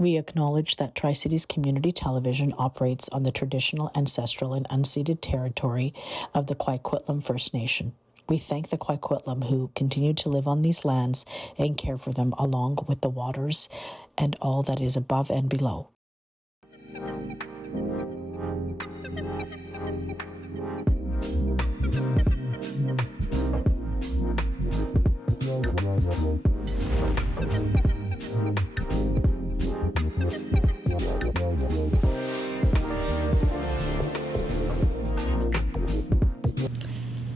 We acknowledge that Tri-Cities Community Television operates on the traditional, ancestral, and unceded territory of the Coquitlam First Nation. We thank the Coquitlam who continue to live on these lands and care for them along with the waters and all that is above and below.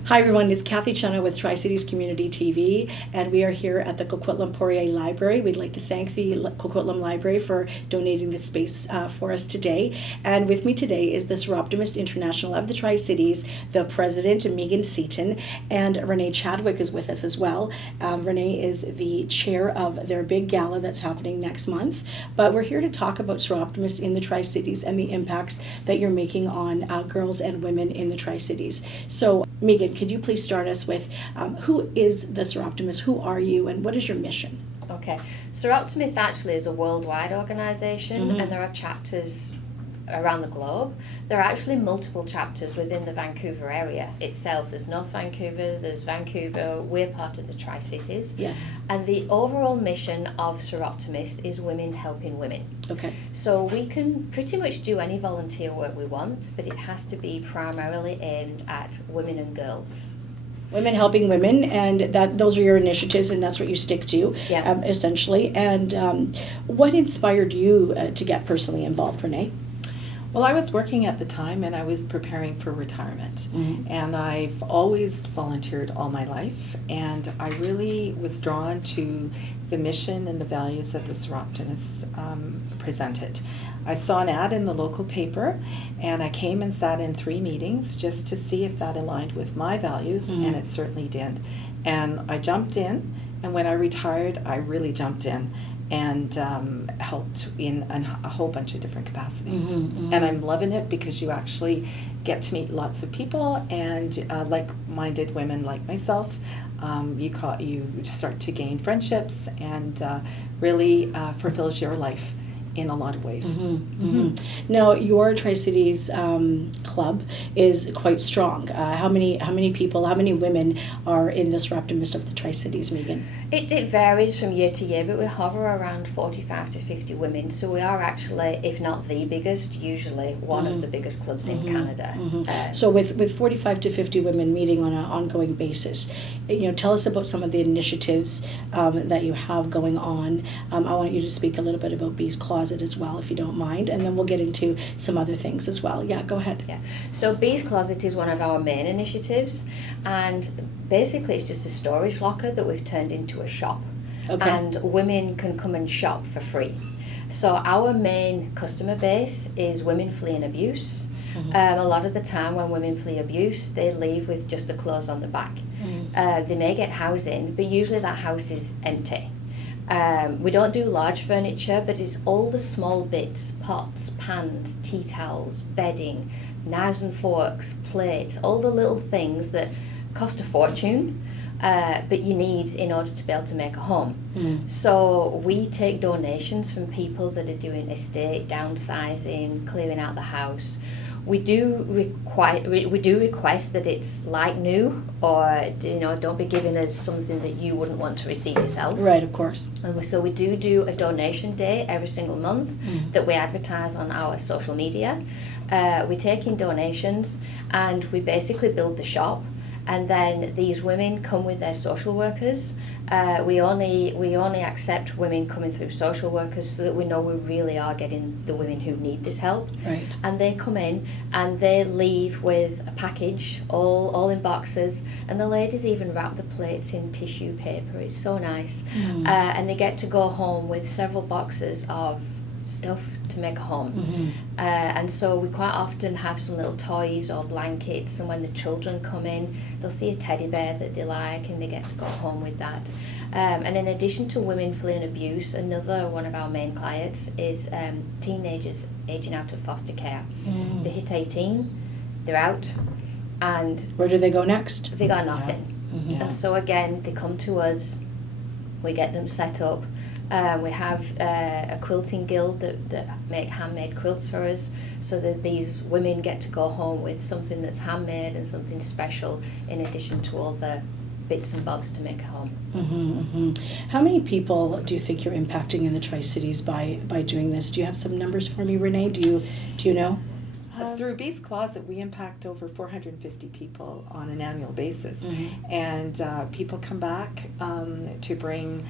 Hi everyone, it's Cathy Cena with Tri-Cities Community TV, and we are here at the Coquitlam Poirier Library. We'd like to thank the Coquitlam Library for donating this space for us today. And with me today is the Soroptimist International of the Tri-Cities, the president, Megan Seaton, and Renee Chadwick is with us as well. Renee is the chair of their big gala that's happening next month. But we're here to talk about Soroptimists in the Tri-Cities and the impacts that you're making on girls and women in the Tri-Cities. So, Megan, could you please start us with who is the Soroptimist, who are you, and what is your mission? Okay, Soroptimist actually is a worldwide organisation, and there are chapters around the globe. There are actually multiple chapters within the Vancouver area itself. There's North Vancouver, there's Vancouver, we're part of the Tri-Cities. Yes. And the overall mission of Soroptimist is women helping women. Okay. So we can pretty much do any volunteer work we want, but it has to be primarily aimed at women and girls. Women helping women, and those are your initiatives, and that's what you stick to, essentially. And what inspired you to get personally involved, Renee? Well, I was working at the time and I was preparing for retirement, and I've always volunteered all my life, and I really was drawn to the mission and the values that the Soroptimists presented. I saw an ad in the local paper, and I came and sat in 3 meetings just to see if that aligned with my values, and it certainly did. And I jumped in, and when I retired, I really jumped in and helped in a whole bunch of different capacities. And I'm loving it because you actually get to meet lots of people, and like-minded women like myself. You start to gain friendships, and really fulfills your life in a lot of ways. Now, your Tri-Cities club is quite strong. How many people, how many women are in this Soroptimist of the Tri-Cities, Megan? It varies from year to year, but we hover around 45 to 50 women. So we are actually, if not the biggest, usually one of the biggest clubs in Canada. So with 45 to 50 women meeting on an ongoing basis, tell us about some of the initiatives that you have going on. I want you to speak a little bit about Bee's Closet as well, if you don't mind, and then we'll get into some other things as well. Yeah, go ahead. Yeah. So Bee's Closet is one of our main initiatives, and basically it's just a storage locker that we've turned into a shop. Okay. And women can come and shop for free. So our main customer base is women fleeing abuse. A lot of the time when women flee abuse, they leave with just the clothes on the back. They may get housing, but usually that house is empty. We don't do large furniture, but it's all the small bits: pots, pans, tea towels, bedding, knives and forks, plates, all the little things that cost a fortune, but you need in order to be able to make a home. So we take donations from people that are doing estate downsizing, clearing out the house. We do request that it's like new, or don't be giving us something that you wouldn't want to receive yourself. Right, of course. And so we do a donation day every single month that we advertise on our social media. We take in donations, and we basically build the shop. And then these women come with their social workers. We only accept women coming through social workers so that we know we really are getting the women who need this help. Right. And they come in and they leave with a package, all in boxes, and the ladies even wrap the plates in tissue paper. It's so nice. And they get to go home with several boxes of stuff to make a home. And so we quite often have some little toys or blankets, and when the children come in, they'll see a teddy bear that they like and they get to go home with that. And in addition to women fleeing abuse, another one of our main clients is teenagers aging out of foster care. They hit 18, they're out, And where do they go next? they got nothing. Yeah. And so again, they come to us, we get them set up. We have a quilting guild that make handmade quilts for us, so that these women get to go home with something that's handmade and something special, in addition to all the bits and bobs to make a home. How many people do you think you're impacting in the Tri-Cities by doing this? Do you have some numbers for me, Renee? Do you know? Through Bee's Closet, we impact over 450 people on an annual basis. And people come back to bring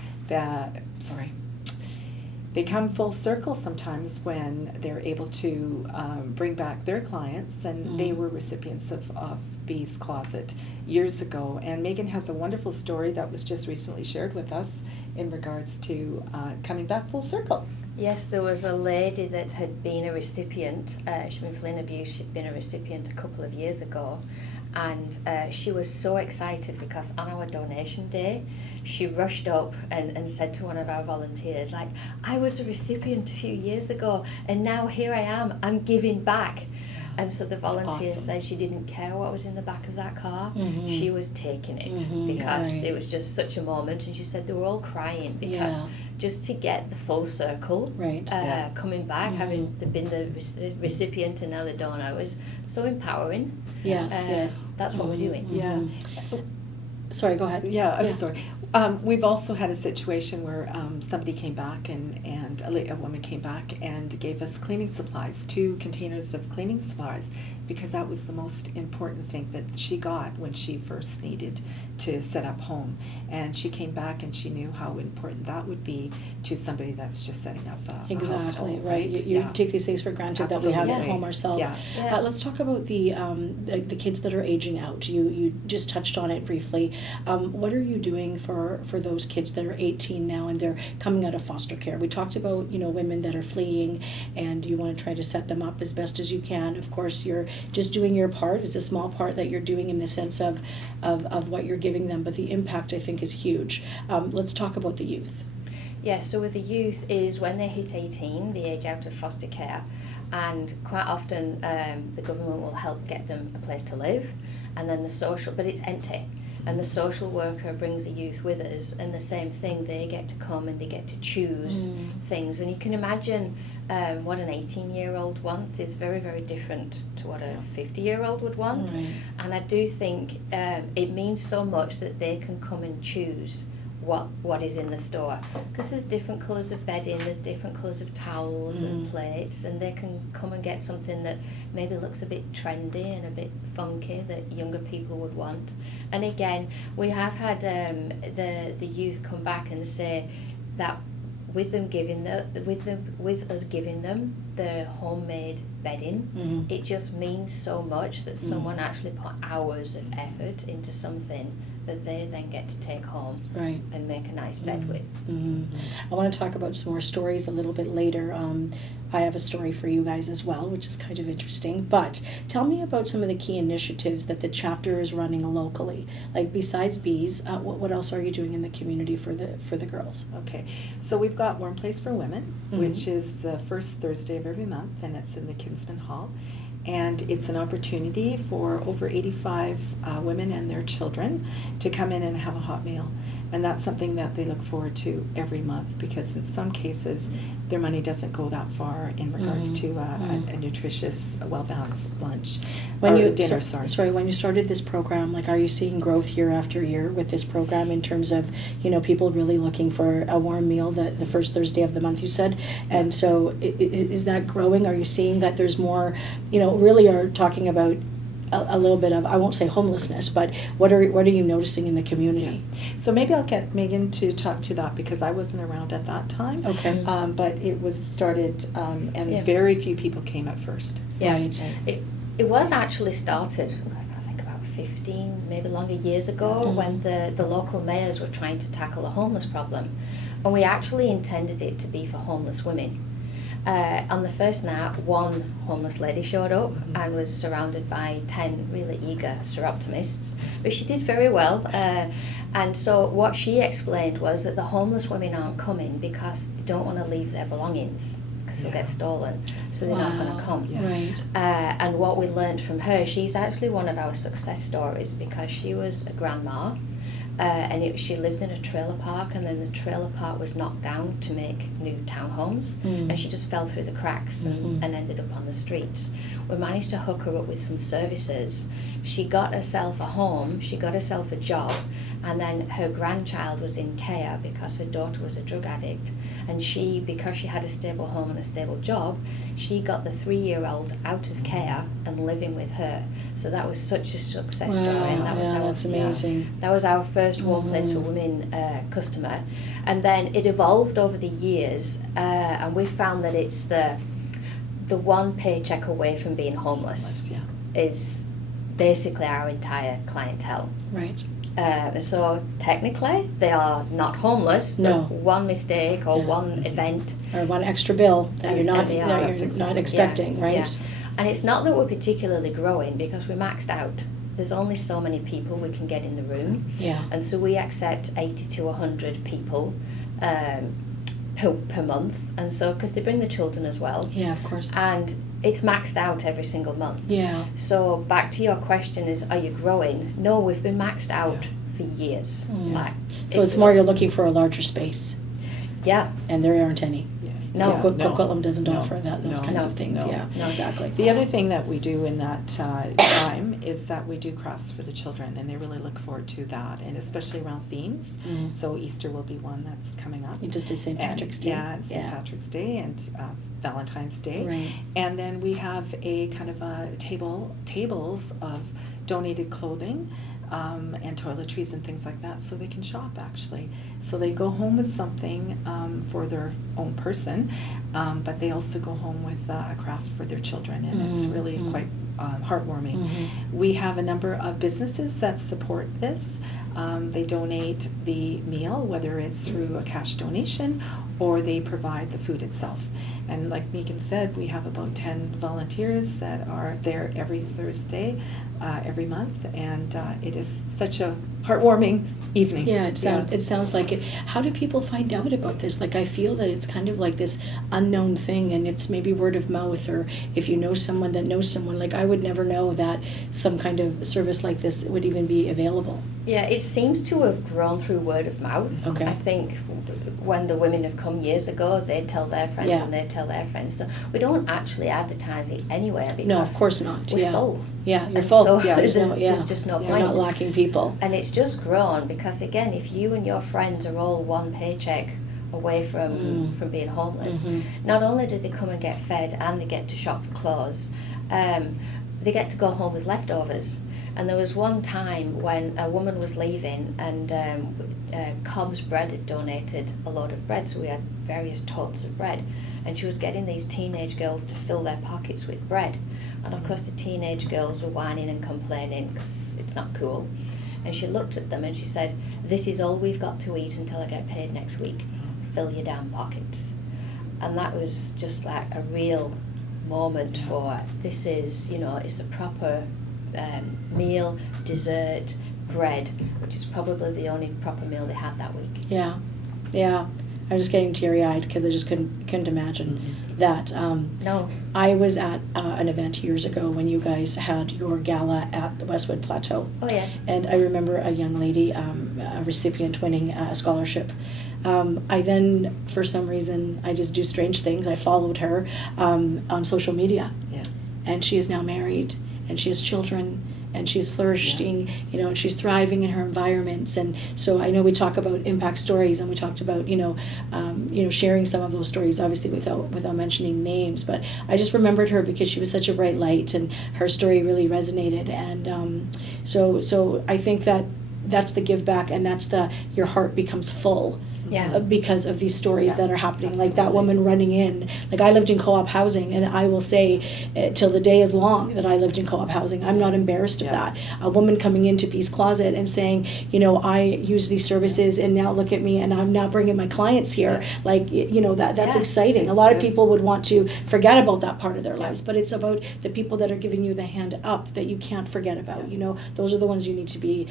they come full circle sometimes when they're able to bring back their clients, and they were recipients of Bee's Closet years ago. And Megan has a wonderful story that was just recently shared with us in regards to coming back full circle. Yes, there was a lady that had been a recipient, she'd been feeling abuse, she'd been a recipient a couple of years ago, and she was so excited because on our donation day, she rushed up and said to one of our volunteers, like, I was a recipient a few years ago, and now here I am, I'm giving back. And so the volunteer said she didn't care what was in the back of that car. She was taking it because it was just such a moment. And she said they were all crying because just to get the full circle, coming back, having been the recipient and now the donor, was so empowering. Yes. That's what we're doing. Sorry, go ahead. I'm sorry. We've also had a situation where somebody came back and a woman came back and gave us cleaning supplies, 2 containers of cleaning supplies, because that was the most important thing that she got when she first needed to set up home. And she came back and she knew how important that would be to somebody that's just setting up a household. Right. You take these things for granted that we have at home ourselves. Let's talk about the kids that are aging out. You just touched on it briefly. What are you doing for those kids that are 18 now and they're coming out of foster care? We talked about women that are fleeing, and you want to try to set them up as best as you can. Of course, you're just doing your part. It's a small part that you're doing in the sense of what you're giving them, but the impact, I think, is huge. Let's talk about the youth. Yeah, so with the youth is when they hit 18, the age out of foster care, and quite often the government will help get them a place to live, and then the social, but it's empty. And the social worker brings the youth with us, and the same thing, they get to come and they get to choose things. And you can imagine what an 18-year-old wants is very, very different to what a 50-year-old would want. And I do think it means so much that they can come and choose what is in the store, because there's different colours of bedding, there's different colours of towels and plates, and they can come and get something that maybe looks a bit trendy and a bit funky that younger people would want. And again, we have had the youth come back and say that with us giving them the homemade bedding, it just means so much that someone actually put hours of effort into something that they then get to take home and make a nice bed with. I want to talk about some more stories a little bit later. I have a story for you guys as well, which is kind of interesting. But tell me about some of the key initiatives that the chapter is running locally. Like besides bees, what else are you doing in the community for the girls? Okay, so we've got Warm Place for Women, which is the first Thursday of every month, and it's in the Kinsman Hall. And it's an opportunity for over 85 women and their children to come in and have a hot meal. And that's something that they look forward to every month, because in some cases their money doesn't go that far in regards to a nutritious, well-balanced lunch. When you started this program, are you seeing growth year after year with this program in terms of people really looking for a warm meal the first Thursday of the month, you said? And so is that growing? Are you seeing that there's more, really are talking about a little bit of, I won't say homelessness, but what are you noticing in the community? So maybe I'll get Megan to talk to that, because I wasn't around at that time. Okay. But it was started, and very few people came at first. Yeah, Right. it was actually started, I think about 15, maybe longer years ago, when the local mayors were trying to tackle the homeless problem. And we actually intended it to be for homeless women. On the first night, one homeless lady showed up and was surrounded by 10 really eager Soroptimists, but she did very well. And so what she explained was that the homeless women aren't coming because they don't want to leave their belongings, because they'll get stolen, so they're not going to come. Yeah. Right. And what we learned from her, she's actually one of our success stories because she was a grandma. She lived in a trailer park, and then the trailer park was knocked down to make new townhomes, and she just fell through the cracks and ended up on the streets. We managed to hook her up with some services. She got herself a home, she got herself a job, and then her grandchild was in care because her daughter was a drug addict, and because she had a stable home and a stable job, she got the 3-year-old out of care and living with her. So that was such a success story, and that was that's amazing. that was our first One Place for Women customer. And then it evolved over the years, and we found that it's the one paycheck away from being homeless is basically our entire clientele. Right. So technically they are not homeless, but No. one mistake or one event, Or one extra bill that you're not, they are. that you're not expecting, right? Yeah. And it's not that we're particularly growing because we're maxed out. There's only so many people we can get in the room, Yeah. and so we accept 80 to 100 people per month, and so because they bring the children as well, Yeah, of course. and it's maxed out every single month. Yeah. So back to your question is, are you growing? No, we've been maxed out for years. Like, So it's more you're looking for a larger space, yeah. and there aren't any. No. Coquitlam doesn't No. offer those No. kinds No. of things. No. Yeah, No. exactly. The other thing that we do in that time is that we do crafts for the children, and they really look forward to that, and especially around themes. So Easter will be one that's coming up. You just did St. Patrick's Day. Yeah, and St. Patrick's Day and Valentine's Day. Right. And then we have a kind of a tables of donated clothing and toiletries and things like that, so they can shop actually. So they go home with something for their own person, but they also go home with a craft for their children, and it's really quite heartwarming. We have a number of businesses that support this. They donate the meal, whether it's through a cash donation or they provide the food itself. And like Megan said, we have about 10 volunteers that are there every Thursday, every month, and it is such a heartwarming evening. Yeah, it sounds like it. How do people find out about this? Like, I feel that it's kind of like this unknown thing, and it's maybe word of mouth, or if you know someone that knows someone. Like, I would never know that some kind of service like this would even be available. Yeah, it seems to have grown through word of mouth. Okay. I think when the women have come years ago, they'd tell their friends and they'd tell their friends. So we don't actually advertise it anywhere because No, of course not. we're full. Yeah, you're And full. so There's there's just no You're point. not lacking people. And it's just grown because, again, if you and your friends are all one paycheck away from being homeless, not only do they come and get fed and they get to shop for clothes, they get to go home with leftovers. And there was one time when a woman was leaving, and Cobb's Bread had donated a load of bread, so we had various totes of bread, and she was getting these teenage girls to fill their pockets with bread. And of course the teenage girls were whining and complaining because it's not cool. And she looked at them and she said, "This is all we've got to eat until I get paid next week. Fill your damn pockets." And that was just like a real moment for, this is, it's a proper meal, dessert, bread, which is probably the only proper meal they had that week. Yeah. I'm just getting teary-eyed because I just couldn't imagine that. No. I was at an event years ago when you guys had your gala at the Westwood Plateau. Oh, yeah. And I remember a young lady, a recipient winning a scholarship. I then, for some reason, I just do strange things. I followed her on social media. Yeah. And she is now married, and she has children, and she's flourishing, and she's thriving in her environments. And so I know we talk about impact stories, and we talked about, sharing some of those stories, obviously without mentioning names. But I just remembered her because she was such a bright light, and her story really resonated. And so I think that's the give back, and that's your heart becomes full. Yeah. Because of these stories that are happening. Absolutely. Like that woman running in. Like, I lived in co-op housing, and I will say till the day is long that I lived in co-op housing. I'm not embarrassed of that. A woman coming into Peace Closet and saying, I use these services, and now look at me, and I'm now bringing my clients here. Like, that's exciting. A lot of people would want to forget about that part of their lives, but it's about the people that are giving you the hand up that you can't forget about. Those are the ones you need to be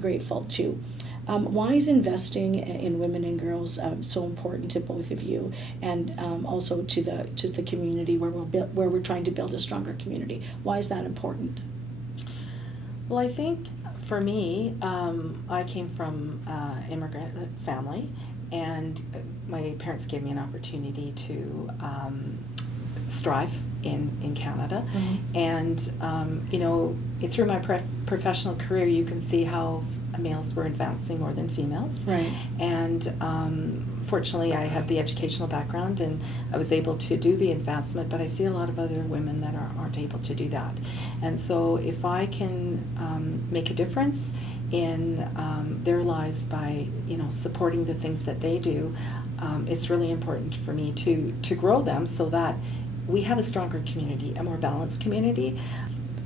grateful to. Why is investing in women and girls so important to both of you, and also to the community where we're trying to build a stronger community? Why is that important? Well, I think for me, I came from immigrant family, and my parents gave me an opportunity to strive in Canada. Mm-hmm. And you know, through my professional career, you can see how males were advancing more than females. Right. And fortunately, I have the educational background, and I was able to do the advancement, but I see a lot of other women that aren't able to do that. And so if I can make a difference in their lives by, you know, supporting the things that they do, it's really important for me to grow them so that we have a stronger community, a more balanced community.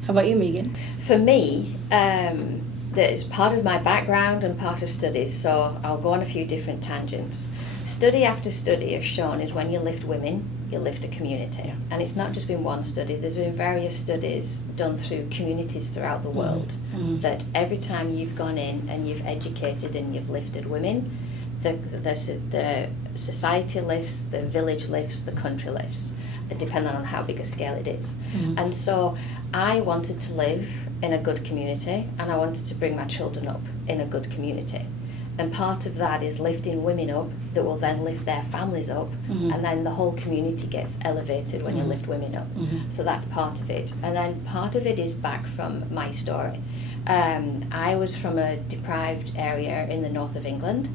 How about you, Megan? For me, that is part of my background and part of studies, so I'll go on a few different tangents. Study after study has shown is when you lift women, you lift a community. Yeah. And it's not just been one study, there's been various studies done through communities throughout the world, that every time you've gone in and you've educated and you've lifted women, the society lifts, the village lifts, the country lifts, depending on how big a scale it is. And so I wanted to live in a good community, and I wanted to bring my children up in a good community. And part of that is lifting women up that will then lift their families up, and then the whole community gets elevated when you lift women up. So that's part of it. And then part of it is back from my story. I was from a deprived area in the north of England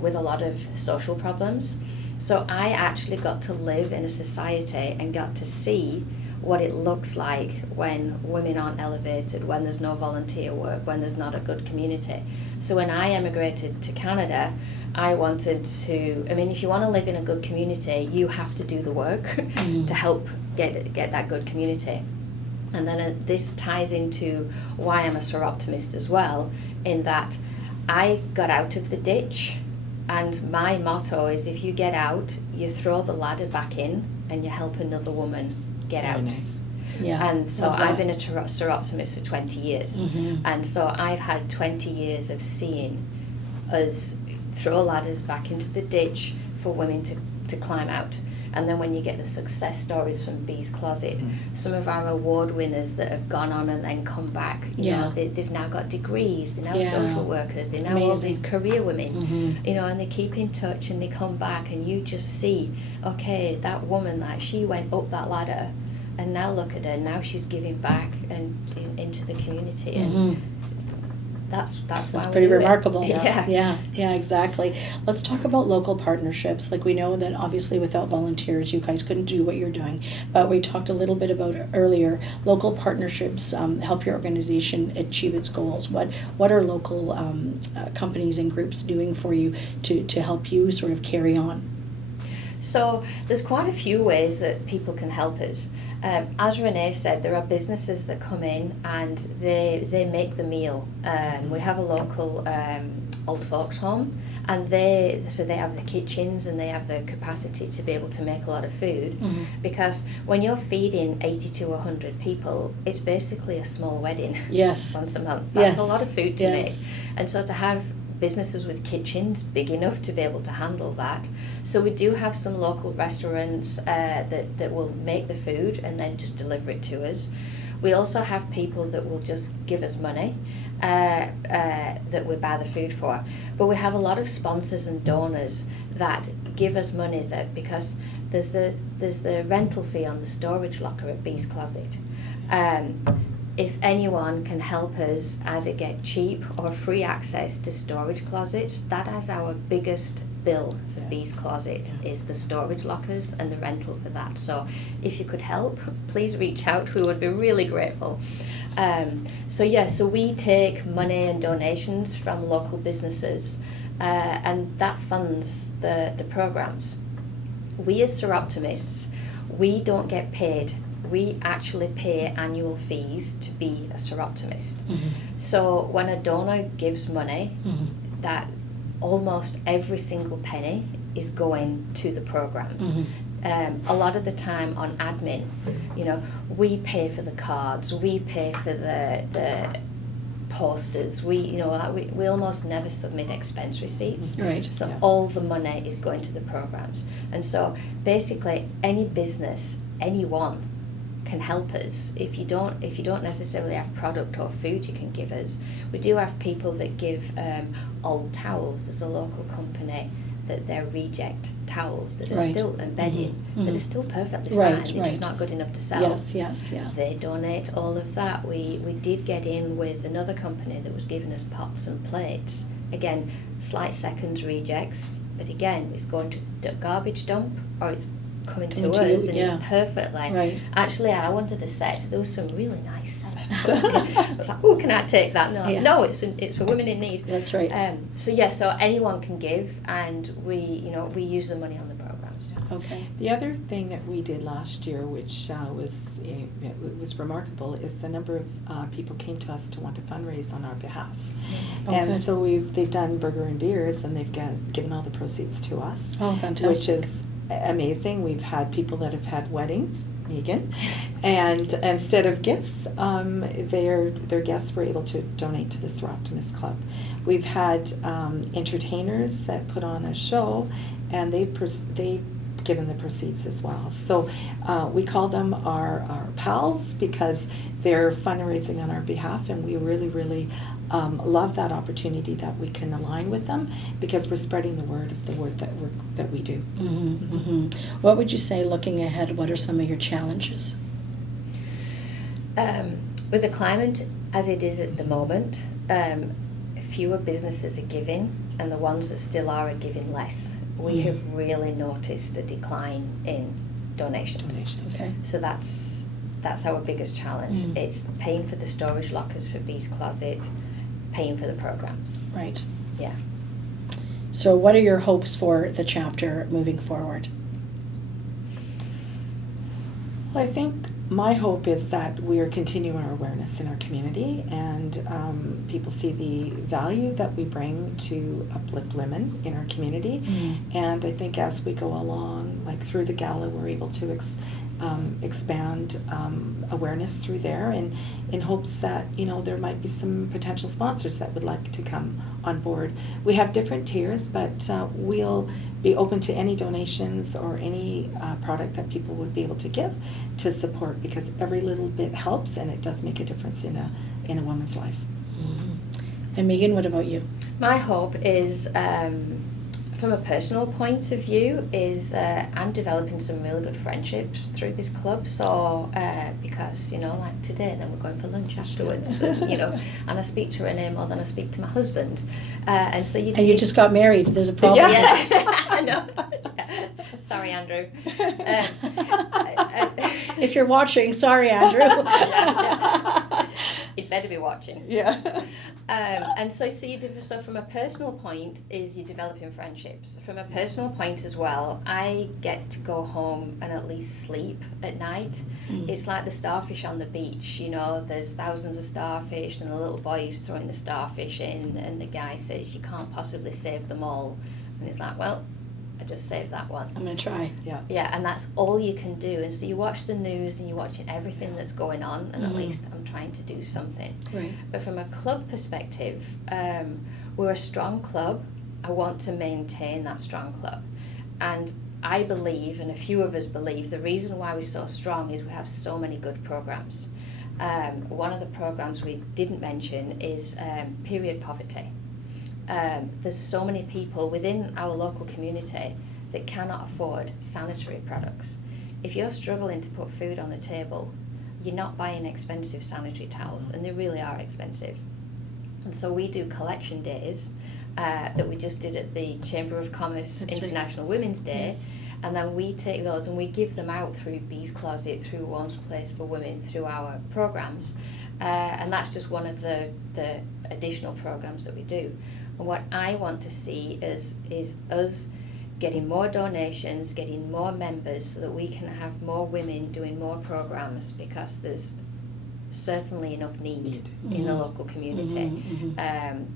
with a lot of social problems. So I actually got to live in a society and got to see what it looks like when women aren't elevated, when there's no volunteer work, when there's not a good community. So when I emigrated to Canada, I wanted to, I mean, if you want to live in a good community, you have to do the work to help get that good community. And then this ties into why I'm a Soroptimist as well, in that I got out of the ditch, and my motto is if you get out, you throw the ladder back in and you help another woman get Very out. nice. Yeah. And so Love that. I've been a Soroptimist for 20 years. And so I've had 20 years of seeing us throw ladders back into the ditch for women to climb out. And then when you get the success stories from Bee's Closet, some of our award winners that have gone on and then come back, you know, they've now got degrees, they're now social workers, they're now all these career women, you know, and they keep in touch and they come back, and you just see, okay, that woman, that she went up that ladder, and now look at her, now she's giving back and into the community, and that's why we pretty do it. remarkable. Yeah. Yeah, exactly. Let's talk about local partnerships. Like, we know that obviously without volunteers you guys couldn't do what you're doing, but we talked a little bit about it earlier. Local partnerships help your organization achieve its goals. What are local companies and groups doing for you to help you sort of carry on? So there's quite a few ways that people can help us. As Renee said, there are businesses that come in and they make the meal. We have a local old folks home, and they have the kitchens and they have the capacity to be able to make a lot of food. Because when you're feeding 80 to 100 people, it's basically a small wedding. Yes. Once a month. That's Yes. a lot of food to Yes. make. And so to have businesses with kitchens big enough to be able to handle that. So we do have some local restaurants that will make the food and then just deliver it to us. We also have people that will just give us money that we buy the food for. But we have a lot of sponsors and donors that give us money, that because there's the rental fee on the storage locker at Bee's Closet. If anyone can help us either get cheap or free access to storage closets, that is our biggest bill for Bee's Closet, is the storage lockers and the rental for that. So if you could help, please reach out. We would be really grateful. So we take money and donations from local businesses, and that funds the programs. We as Soroptimists, we don't get paid. We actually pay annual fees to be a Soroptimist. So when a donor gives money, that almost every single penny is going to the programs. A lot of the time on admin, you know, we pay for the cards, we pay for the posters. We almost never submit expense receipts. Right. So all the money is going to the programs. And so basically any business, anyone can help us. If you don't necessarily have product or food you can give us, we do have people that give old towels. There's a local company that they're reject towels that are still embedded, that are still perfectly fine. They're just not good enough to sell. Yes. They donate all of that. We did get in with another company that was giving us pots and plates. Again, slight seconds rejects, but again, it's going to the garbage dump or it's coming to us and it's perfectly. Right. Actually, I wanted a set. There was some really nice sets. I was like, oh, can I take that? No, it's for women in need. That's right. So anyone can give, and we use the money on the programs. Okay. The other thing that we did last year, which was remarkable, is the number of people came to us to want to fundraise on our behalf. And so they've done burger and beers, and they've given all the proceeds to us. Oh, fantastic! Which is amazing. We've had people that have had weddings, Megan, and instead of gifts, their guests were able to donate to the Soroptimist Club. We've had entertainers that put on a show, and they've given the proceeds as well. So we call them our pals because they're fundraising on our behalf, and we really, really love that opportunity that we can align with them because we're spreading the word of the work that we do. What would you say, looking ahead, what are some of your challenges? With the climate as it is at the moment, fewer businesses are giving, and the ones that still are giving less. We have really noticed a decline in donations. Okay. So that's our biggest challenge. It's paying for the storage lockers for Bee's Closet, paying for the programs. Right. Yeah. So what are your hopes for the chapter moving forward? Well, I think my hope is that we are continuing our awareness in our community, and people see the value that we bring to uplift women in our community. And I think as we go along, like through the gala, we're able to expand awareness through there, and in hopes that there might be some potential sponsors that would like to come on board. We have different tiers, but we'll be open to any donations or any product that people would be able to give to support, because every little bit helps, and it does make a difference in a woman's life. And Megan, what about you? My hope is, from a personal point of view, is I'm developing some really good friendships through this club. So because like today, then we're going for lunch afterwards, and I speak to Renee more than I speak to my husband, and so you just got married. There's a problem. Yeah, I know. Sorry, Andrew. If you're watching, sorry, Andrew. You'd better be watching. Yeah. And so from a personal point is you're developing friendships. From a personal point as well, I get to go home and at least sleep at night. It's like the starfish on the beach, there's thousands of starfish, and the little boy is throwing the starfish in, and the guy says, you can't possibly save them all. And he's like, well, I just saved that one. I'm going to try. Yeah, and that's all you can do. And so you watch the news and you're watching everything that's going on, and at least I'm trying to do something. Right. But from a club perspective, we're a strong club. I want to maintain that strong club. And I believe, and a few of us believe, the reason why we're so strong is we have so many good programs. One of the programs we didn't mention is period poverty. There's so many people within our local community that cannot afford sanitary products. If you're struggling to put food on the table, you're not buying expensive sanitary towels, and they really are expensive. And so we do collection days that we just did at the Chamber of Commerce International Women's Day. Yes. And then we take those and we give them out through Bee's Closet, through Warm's Place for Women, through our programs. And that's just one of the additional programs that we do. And what I want to see is us getting more donations, getting more members, so that we can have more women doing more programs, because there's certainly enough need in the local community.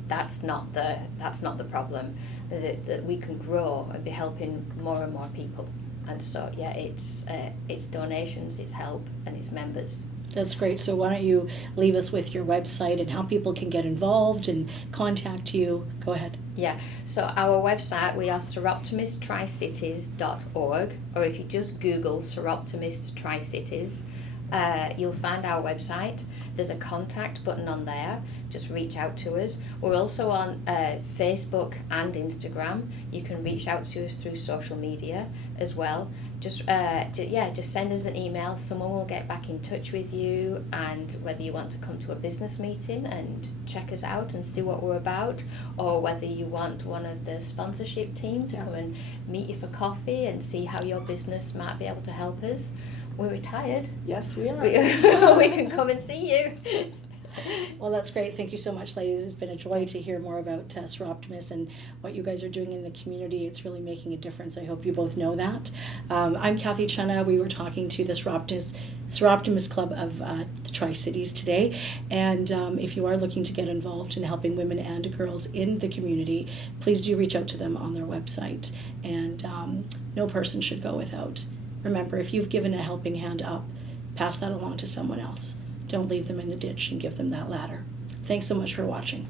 That's not the problem. That we can grow and be helping more and more people. And so it's donations, it's help, and it's members. That's great. So why don't you leave us with your website and how people can get involved and contact you? Go ahead. Yeah, so our website, we are soroptimisttricities.org, or if you just Google Soroptimist Tri-Cities, you'll find our website. There's a contact button on there. Just reach out to us. We're also on Facebook and Instagram. You can reach out to us through social media as well. Just send us an email. Someone will get back in touch with you, and whether you want to come to a business meeting and check us out and see what we're about, or whether you want one of the sponsorship team to come and meet you for coffee and see how your business might be able to help us. We're retired. Yes, we are. We can come and see you. Well, that's great. Thank you so much, ladies. It's been a joy to hear more about Soroptimists and what you guys are doing in the community. It's really making a difference. I hope you both know that. I'm Cathy Cena. We were talking to the Soroptimist Club of the Tri-Cities today. And if you are looking to get involved in helping women and girls in the community, please do reach out to them on their website. And no person should go without. Remember, if you've given a helping hand up, pass that along to someone else. Don't leave them in the ditch and give them that ladder. Thanks so much for watching.